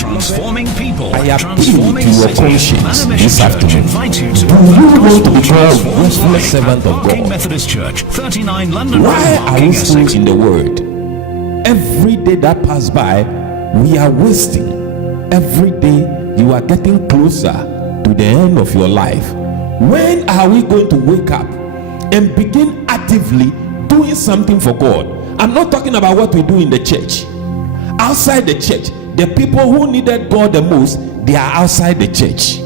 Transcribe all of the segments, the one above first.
transforming people, I appeal transforming to your cities. conscience Mission this Church afternoon. invite you to Do you want to Gospel become a Transforms useful Life servant at of Barking God? Methodist Church, 39 London Why Road, are Barking, we still Essex. in the Word? Every day that passes by, we are wasting. Every day you are getting closer to the end of your life. When are we going to wake up and begin actively doing something for God? I'm not talking about what we do in the church. Outside the church, the people who needed God the most, they are outside the church.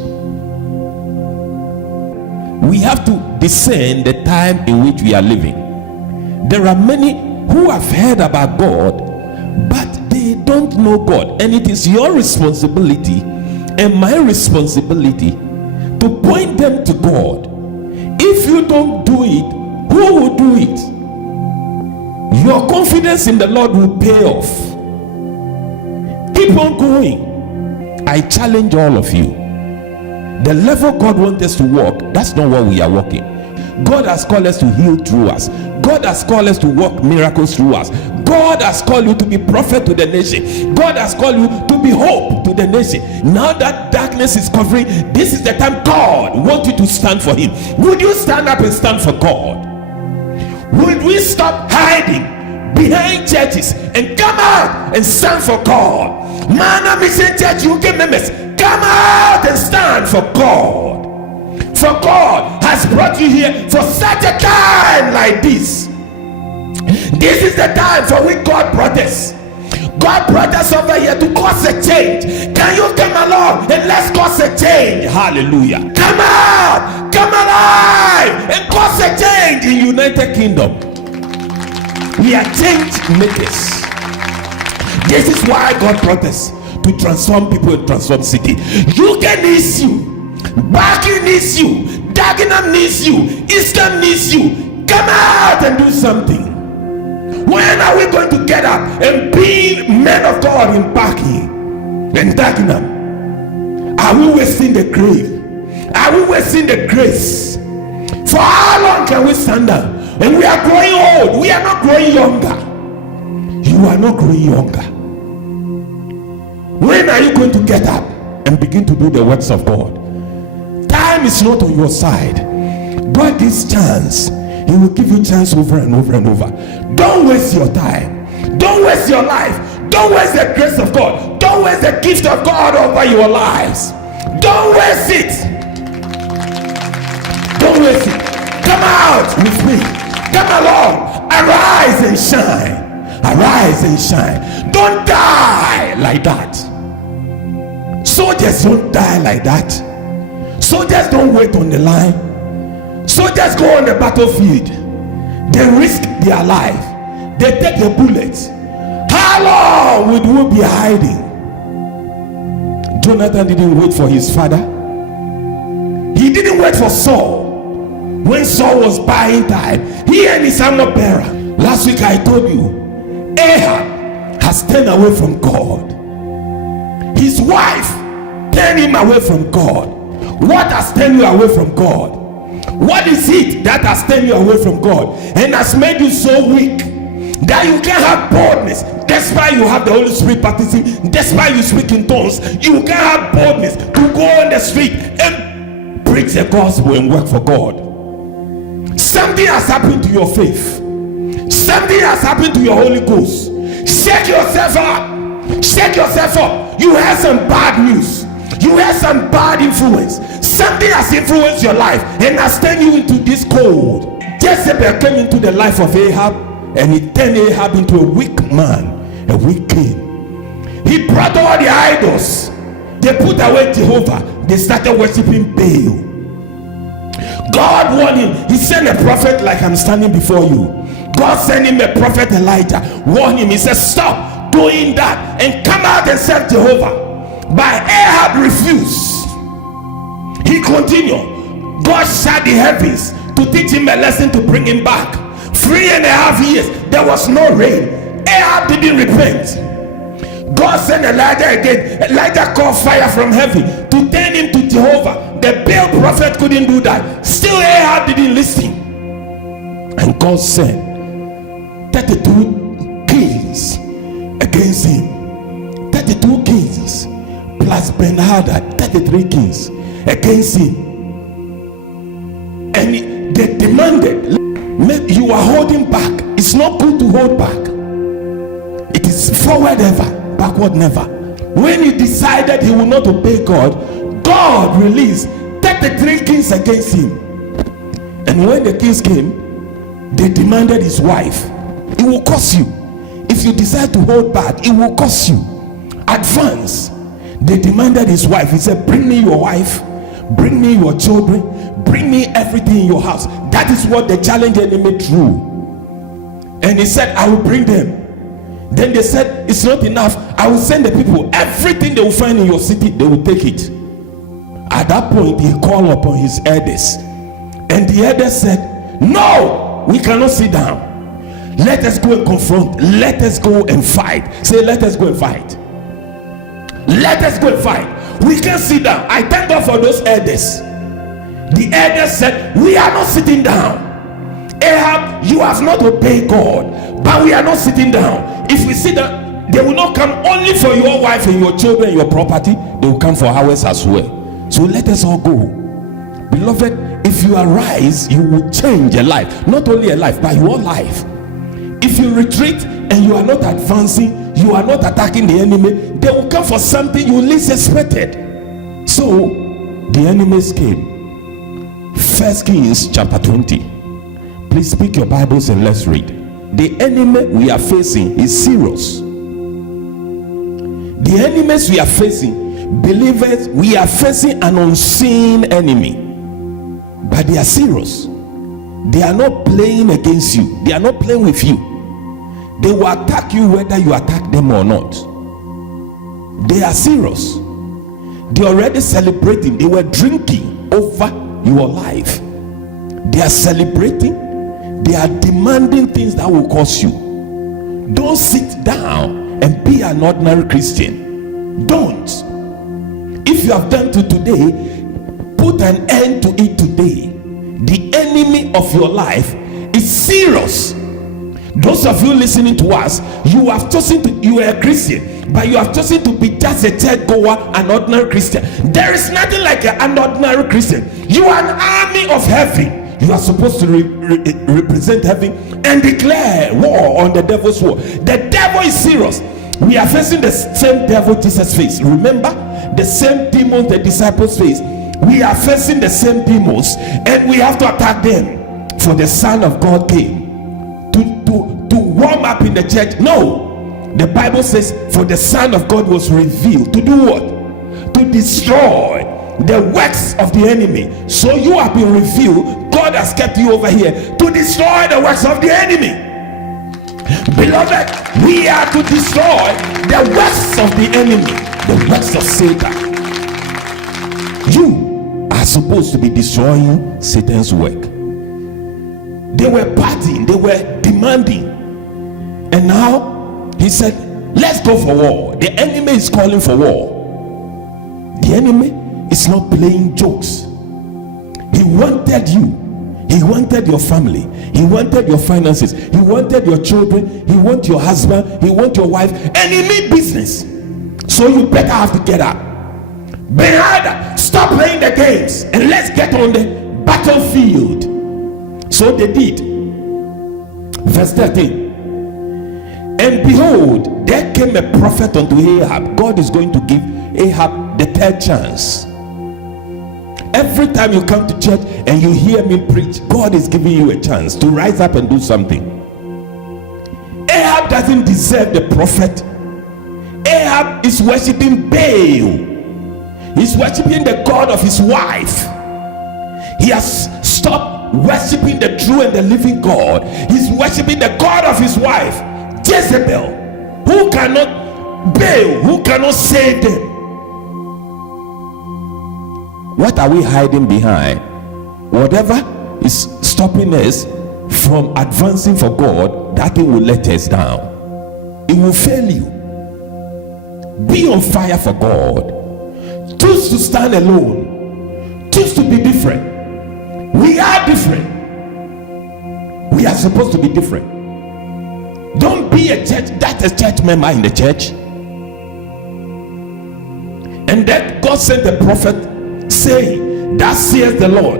We have to discern the time in which we are living. There are many who have heard about God, but they don't know God, and it is your responsibility and my responsibility to point them to God. If you don't do it, who will do it? Your confidence in the Lord will pay off. Keep on going. I challenge all of you. The level God wants us to walk, that's not what we are walking. God has called us to heal through us. God has called us to work miracles through us. God has called you to be prophet to the nation. God has called you to be hope to the nation. Now that darkness is covering, this is the time God wants you to stand for Him. Would you stand up and stand for God? Would we stop hiding behind churches and come out and stand for God? Man, Mission Church UK members, come out and stand for God. For God has brought you here for such a time like this. This is the time for which God brought us. God brought us over here to cause a change. Can you come along and let's cause a change? Hallelujah. Come out, come alive and cause a change in United Kingdom. We are change makers. This is why God brought us, to transform people and transform city. UK needs you. Barking needs you. Dagenham needs you. Eastern needs you. Come out and do something. When are we going to get up and be men of God in Barking and Dagenham? Are we wasting the grave? Are we wasting the grace? For how long can we stand up? And we are growing old. We are not growing younger. You are not growing younger. When are you going to get up and begin to do the works of God? Time is not on your side. God gives chance. He will give you chance over and over and over. Don't waste your time. Don't waste your life. Don't waste the grace of God. Don't waste the gift of God over your lives. Don't waste it. Don't waste it. Come out with me. Come along. Arise and shine. Arise and shine. Don't die like that. Soldiers don't die like that. Soldiers don't wait on the line. Soldiers go on the battlefield. They risk their life. They take the bullets. How long would we be hiding? Jonathan didn't wait for his father. He didn't wait for Saul. When Saul was buying time, he and his armor bearer. Last week I told you, Ahab has turned away from God. His wife turned him away from God. What has turned you away from God? What is it that has turned you away from God and has made you so weak that you can't have boldness? Despite you have the Holy Spirit baptism, despite you speak in tongues, you can't have boldness to go on the street and preach the gospel and work for God. Something has happened to your faith. Something has happened to your Holy Ghost. Shake yourself up. Shake yourself up. You had some bad news. You had some bad influence. Something has influenced your life and has turned you into this cold. Jezebel came into the life of Ahab, and it turned Ahab into a weak man, a weak king. He brought all the idols. They put away Jehovah. They started worshiping Baal. God warned him. He sent a prophet like I'm standing before you. God sent him a prophet Elijah. Warned him. He said, stop doing that and come out and serve Jehovah. But Ahab refused. He continued. God shut the heavens to teach him a lesson, to bring him back. 3.5 years there was no rain. Ahab didn't repent. God sent Elijah again. Elijah called fire from heaven to turn him to Jehovah. The Baal prophet couldn't do that. Still Ahab didn't listen. And God sent 32 kings against him. 32 kings. plus Ben-Hadad, 33 kings against him. And they demanded, you are holding back. It's not good to hold back. It is forward ever, backward never. When he decided he would not obey God, God released 33 kings against him. And when the kings came, they demanded his wife. It will cost you. If you decide to hold back, it will cost you. Advance. They demanded his wife. He said, bring me your wife, bring me your children, bring me everything in your house. That is what the challenge enemy threw. And he said, I will bring them. Then they said, it's not enough. I will send the people. Everything they will find in your city, they will take it. At that point, he called upon his elders. And the elders said, no, we cannot sit down. Let us go and confront. Let us go and fight. Say, let us go and fight. Let us go and fight. We can't sit down. I thank God for those elders. The elders said, we are not sitting down. Ahab, you have not obeyed God, but we are not sitting down. If we sit down, they will not come only for your wife and your children and your property. They will come for ours as well. So let us all go. Beloved, if you arise, you will change a life. Not only a life, but your life. If you retreat and you are not advancing, you are not attacking the enemy, they will come for something you least expected. So the enemies came. 1 Kings chapter 20. Please speak your Bibles and let's read. The enemy we are facing is serious. The enemies we are facing, believers, we are facing an unseen enemy, but they are serious. They are not playing against you. They are not playing with you. They will attack you whether you attack them or not. They are serious. They are already celebrating. They were drinking over your life. They are celebrating. They are demanding things that will cost you. Don't sit down and be an ordinary Christian. Don't. If you have done to today, put an end to it today. The enemy of your life is serious. Those of you listening to us, you have chosen to, you are a Christian, but you have chosen to be just a church goer, an ordinary Christian. There is nothing like an ordinary Christian. You are an army of heaven. You are supposed to represent heaven and declare war on the devil's war. The devil is serious. We are facing the same devil Jesus faced. Remember, the same demons the disciples faced. We are facing the same demons, and we have to attack them. For the Son of God came to warm up in the church. No, the Bible says, for the Son of God was revealed to do what? To destroy the works of the enemy. So you have been revealed. God has kept you over here to destroy the works of the enemy. Beloved, we are to destroy the works of the enemy, the works of Satan. You are supposed to be destroying Satan's work. They were partying, they were demanding, and now he said, let's go for war. The enemy is calling for war. The enemy is not playing jokes. He wanted you. He wanted your family. He wanted your finances. He wanted your children. He wants your husband. He wants your wife. And he means business. So you better have to get up. Ben-Hadad, stop playing the games and let's get on the battlefield. So they did. Verse 13. And behold, there came a prophet unto Ahab. God is going to give Ahab the third chance. Every time you come to church and you hear me preach, God is giving you a chance to rise up and do something. Ahab doesn't deserve the prophet. Ahab is worshiping Baal. He's worshiping the god of his wife. He has stopped worshiping the true and the living God. He's worshiping the god of his wife, Jezebel, who cannot Baal, who cannot save them. What are we hiding behind? Whatever is stopping us from advancing for God, that thing will let us down. It will fail you. Be on fire for God. Choose to stand alone. Choose to be different. We are different. We are supposed to be different. Don't be a church, that's a church member in the church. And then God sent the prophet, saying, thus saith the Lord,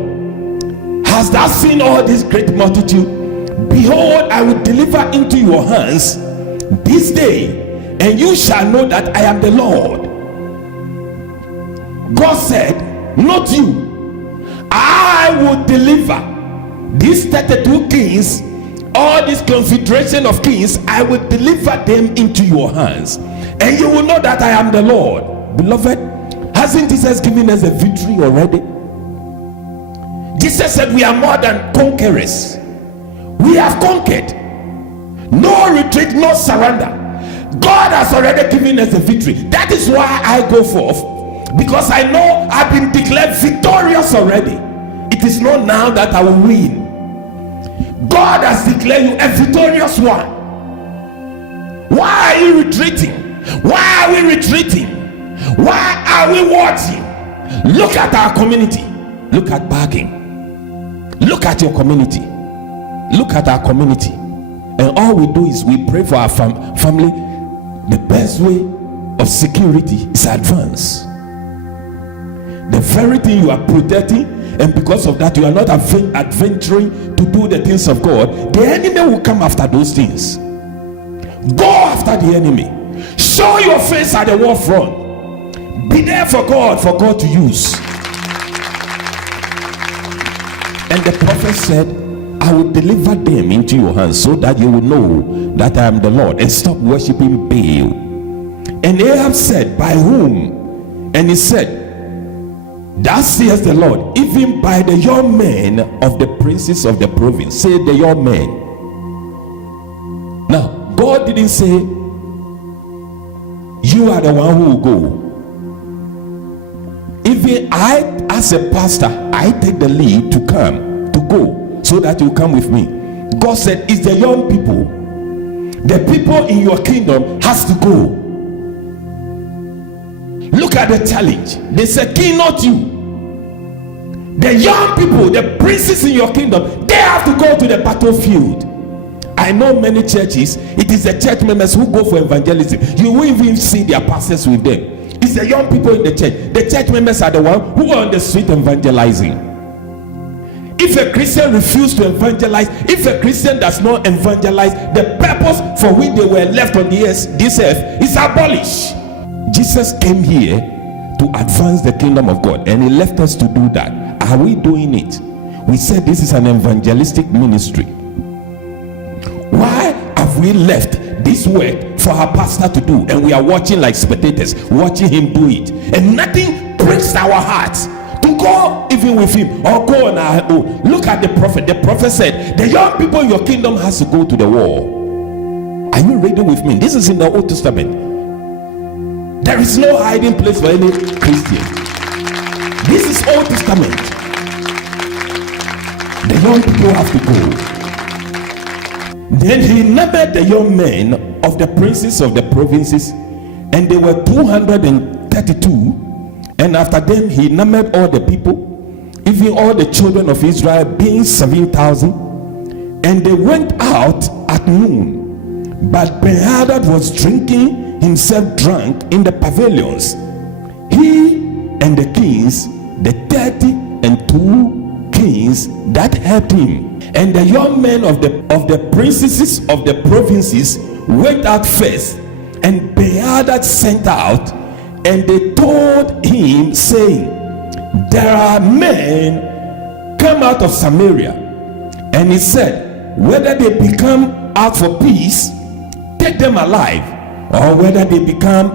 hast thou seen all this great multitude? Behold, I will deliver into your hands this day, and you shall know that I am the Lord. God said, not you. I will deliver these 32 kings, all this confederation of kings. I will deliver them into your hands, and you will know that I am the Lord. Beloved, hasn't Jesus given us a victory already? Jesus said we are more than conquerors. We have conquered. No retreat, no surrender. God has already given us a victory. That is why I go forth, because I know I've been declared victorious already. It is not now that I will win. God has declared you a victorious one. Why are you retreating? Why are we retreating? Why are we watching? Look at our community. Look at Barking. Look at your community. Look at our community. And all we do is we pray for our family. The best way of security is advance. The very thing you are protecting, and because of that you are not adventuring to do the things of God, the enemy will come after those things. Go after the enemy. Show your face at the war front. Be there for God to use. And the prophet said, I will deliver them into your hands, so that you will know that I am the Lord, and stop worshiping Baal. And Ahab said, by whom? And he said, thus says the Lord, even by the young men of the princes of the province. Say the young men. Now, God didn't say you are the one who will go. Even I, as a pastor, I take the lead to go, so that you come with me. God said, it's the young people. The people in your kingdom has to go. Look at the challenge. They said, king, not you. The young people, the princes in your kingdom, they have to go to the battlefield. I know many churches, it is the church members who go for evangelism. You won't even see their pastors with them. It's the young people in the church. The church members are the ones who are on the street evangelizing. If a Christian refuses to evangelize, if a Christian does not evangelize, the purpose for which they were left on this earth is abolished. Jesus came here to advance the kingdom of God, and he left us to do that. Are we doing it? We said this is an evangelistic ministry. Why have we left this work for our pastor to do, and we are watching like spectators, watching him do it, and nothing breaks our hearts to go even with him or go on our own? Look at the prophet. The prophet said, the young people in your kingdom has to go to the war. Are you reading with me? This is in the Old Testament. There is no hiding place for any Christian. This is Old Testament. The young people have to go. Then he numbered the young men of the princes of the provinces, and they were 232. And after them he numbered all the people, even all the children of Israel, being 7,000. And they went out at noon. But Ben-Hadad was drinking himself drunk in the pavilions, he and the kings, the 32 kings that helped him. And the young men of the princesses of the provinces went out first, and Ben-Hadad sent out, and they told him, saying, there are men come out of Samaria. And he said, whether they become out for peace, take them alive, or whether they become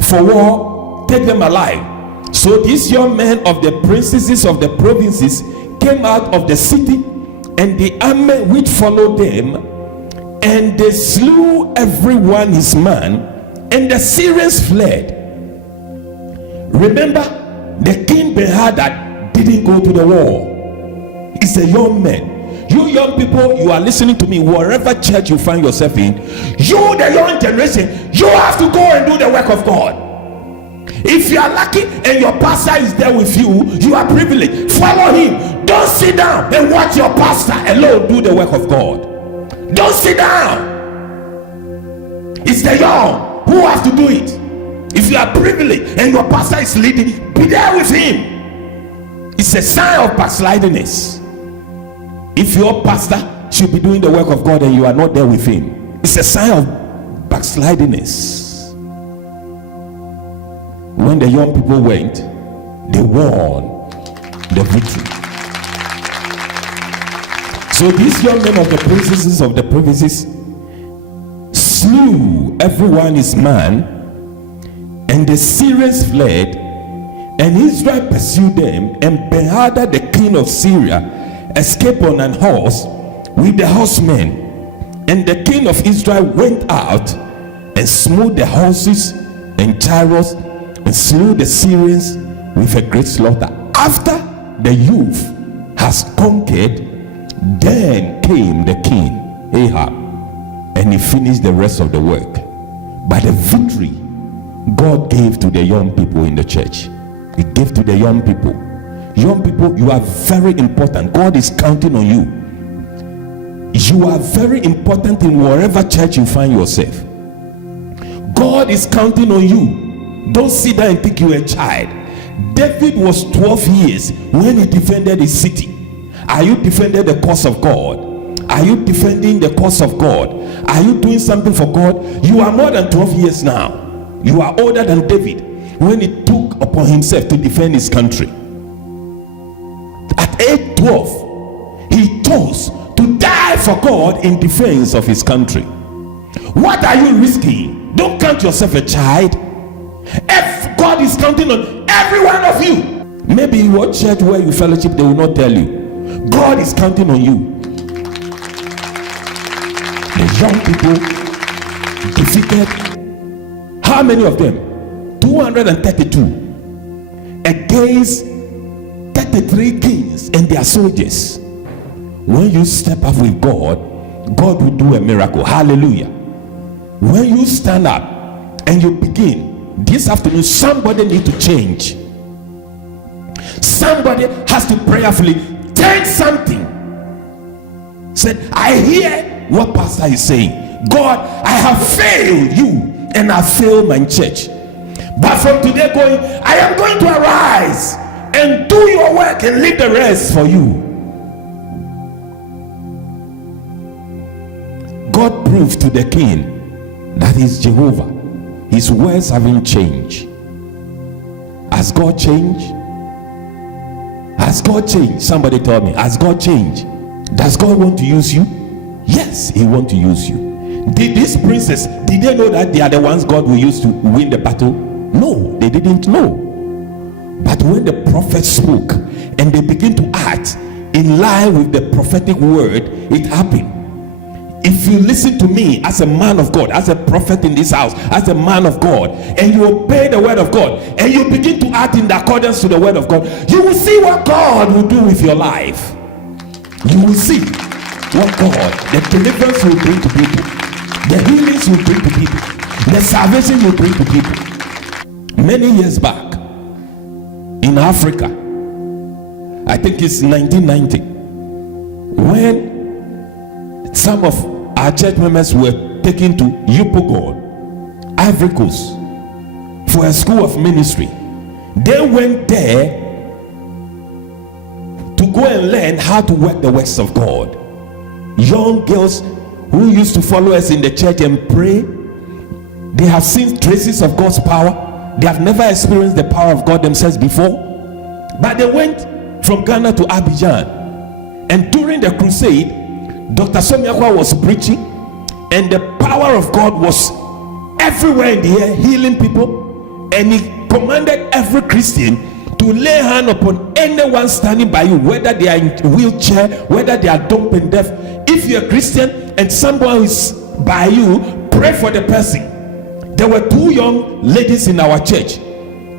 for war, take them alive. So these young men of the princesses of the provinces came out of the city, and the army which followed them, and they slew everyone his man, and the Syrians fled. Remember, the king Ben-Hadad didn't go to the war. He's a young man. You young people, you are listening to me, wherever church you find yourself in, you the young generation, you have to go and do the work of God. If you are lucky and your pastor is there with you, you are privileged. Follow him. Don't sit down and watch your pastor alone do the work of God. Don't sit down. It's the young who have to do it. If you are privileged and your pastor is leading, be there with him. It's a sign of backslidingness. If your pastor should be doing the work of God and you are not there with him, it's a sign of backslidingness. When the young people went, they won the victory. So these young men of the princesses of the provinces slew everyone his man, and the Syrians fled, and Israel pursued them, and Ben-Hadad the king of Syria escaped on an horse with the horsemen. And the king of Israel went out and smote the horses and chariots and slew the Syrians with a great slaughter. After the youth has conquered, then came the king Ahab, and he finished the rest of the work. But the victory God gave to the young people in the church, he gave to the young people. Young people, you are very important. God is counting on you. You are very important in wherever church you find yourself. God is counting on you. Don't sit there and think you're a child. David was 12 years when he defended his city. Are you defending the cause of God? Are you defending the cause of God? Are you doing something for God? You are more than 12 years now. You are older than David when he took upon himself to defend his country. At age 12, he chose to die for God in defense of his country. What are you risking? Don't count yourself a child. If God is counting on every one of you. Maybe in what church where you fellowship, they will not tell you. God is counting on you. The young people defeated, how many of them? 232 against 33 kings and their soldiers. When you step up with God, God will do a miracle. Hallelujah. When you stand up and you begin this afternoon, somebody need to change. Somebody has to prayerfully change something. Said, I hear what pastor is saying. God, I have failed you and I failed my church. But from today going, I am going to arise and do your work and leave the rest for you. God proved to the king that he's Jehovah. His words haven't changed. Has God changed? Has God changed? Somebody told me, has God changed? Does God want to use you? Yes, he wants to use you. Did these princes, did they know that they are the ones God will use to win the battle? No, they didn't know. But when the prophet spoke and they begin to act in line with the prophetic word, it happened. If you listen to me as a man of God, as a prophet in this house, as a man of God, and you obey the word of God, and you begin to act in accordance to the word of God, you will see what God will do with your life. You will see what God, the deliverance will bring to people, the healings will bring to people, the salvation will bring to people. Many years back in Africa, I think it's 1990, when some of our church members were taken to Yopougon, Ivory Coast, for a school of ministry. They went there to go and learn how to work the works of God. Young girls who used to follow us in the church and pray, they have seen traces of God's power. They have never experienced the power of God themselves before, but they went from Ghana to Abidjan, and during the crusade, Dr. Somiakwa was preaching, and the power of God was everywhere in the air, healing people, and he commanded every Christian to lay hand upon anyone standing by you, whether they are in a wheelchair, whether they are dumb and deaf. If you're a Christian and someone is by you, pray for the person. There were two young ladies in our church.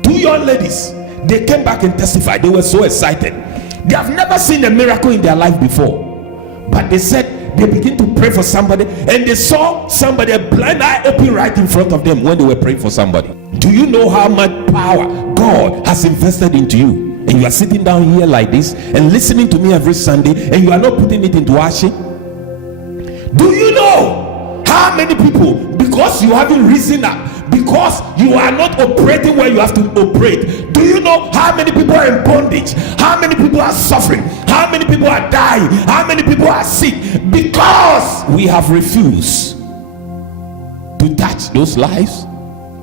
Two young ladies. They came back and testified. They were so excited. They have never seen a miracle in their life before. But they said they begin to pray for somebody, and they saw somebody, a blind eye open right in front of them when they were praying for somebody. Do you know how much power God has invested into you? And you are sitting down here like this and listening to me every Sunday, and you are not putting it into action? Do you know how many people, because you haven't risen up, because you are not operating where you have to operate. Do you know how many people are in bondage? How many people are suffering? How many people are dying? How many people are sick? Because we have refused to touch those lives.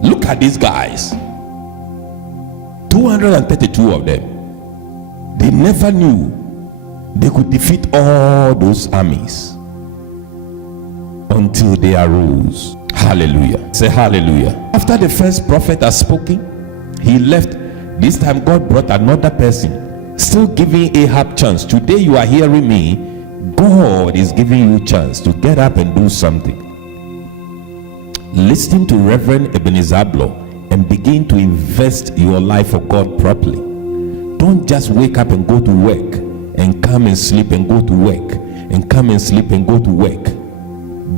Look at these guys, 232 of them. They never knew they could defeat all those armies until they arose. Hallelujah. Say hallelujah. After the first prophet has spoken, he left. This time God brought another person, still giving Ahab chance. Today you are hearing me. God is giving you chance to get up and do something. Listen to Reverend Ebenezer Blow and begin to invest your life for God properly. Don't just wake up and go to work and come and sleep and go to work and come and sleep and go to work.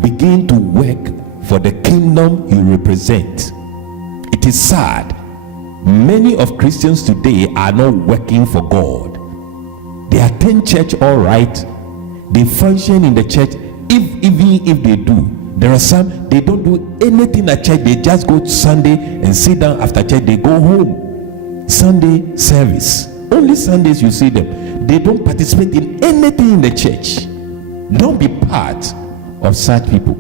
Begin to work for the kingdom you represent. It is sad. Many of Christians today are not working for God. They attend church all right. They function in the church. Even if they do, there are some, they don't do anything at church. They just go to Sunday and sit down. After church they go home. Sunday service, only Sundays you see them. They don't participate in anything in the church. Don't be part of such people.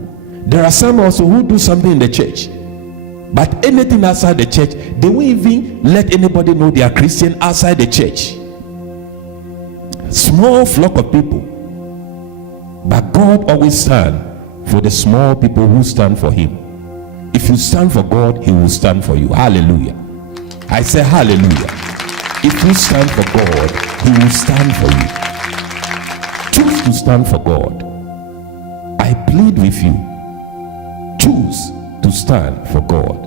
There are some also who do something in the church, but anything outside the church, they won't even let anybody know they are Christian outside the church. Small flock of people, but God always stands for the small people who stand for him. If you stand for God, he will stand for you. Hallelujah. I say hallelujah. If you stand for God, he will stand for you. Choose to stand for God. I plead with you. Choose to stand for God.